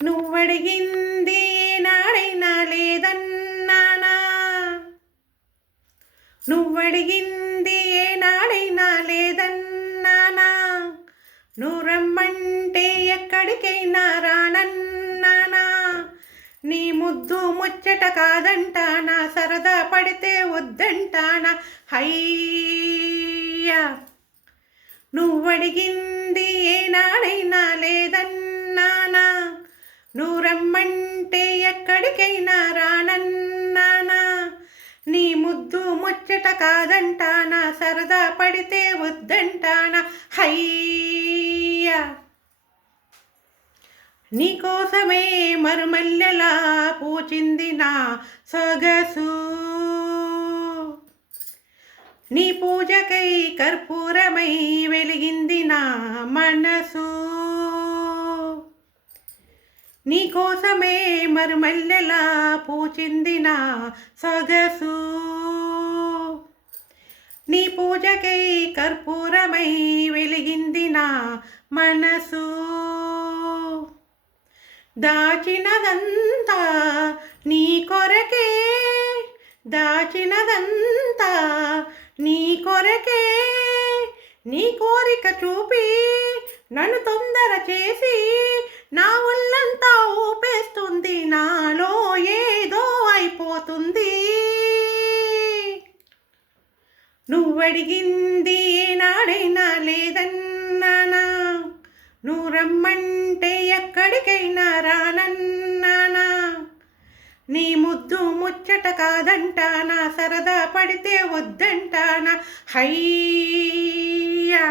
నువ్వడిగింది ఏనాడైనా లేదన్నానా, నువ్వడిగింది ఏనాడైనా లేదన్నానా, నువ్వు రమ్మంటే ఎక్కడికైనా రానన్నానా, నీ ముద్దు ముచ్చట కాదంటానా, సరదా పడితే వద్దంటానా, హయ్యా నువ్వడిగింది ఏనాడైనా లేదన్నానా, నువ్వు రమ్మంటే ఎక్కడికైనా రానన్నానా, నీ ముద్దు ముచ్చట కాదంటానా, సరదా పడితే వద్దంటానా, హయ్యా నీకోసమే మరుమల్లెలా పూచింది నా సొగసు, నీ పూజకై కర్పూరమై వెలిగింది నా మనసు, నీకోసమే మరుమల్లెలా పూచింది నా సొగసు, నీ పూజకై కర్పూరమై వెలిగింది నా మనసు, దాచినదంతా నీ కొరకే, దాచినదంతా నీ కొరకే, నీ కోరిక చూపి నన్ను తొందర చేసి నా ఒళ్ళంతా ఊపేస్తుంది, నాలో ఏదో అయిపోతుంది, నువ్వడిగింది ఏనాడైనా లేదన్నానా, నువ్వు రమ్మంటే ఎక్కడికైనా రానన్నానా, నీ ముద్దు ముచ్చట కాదంటానా, సరదా పడితే వద్దంటానా, హయ్యా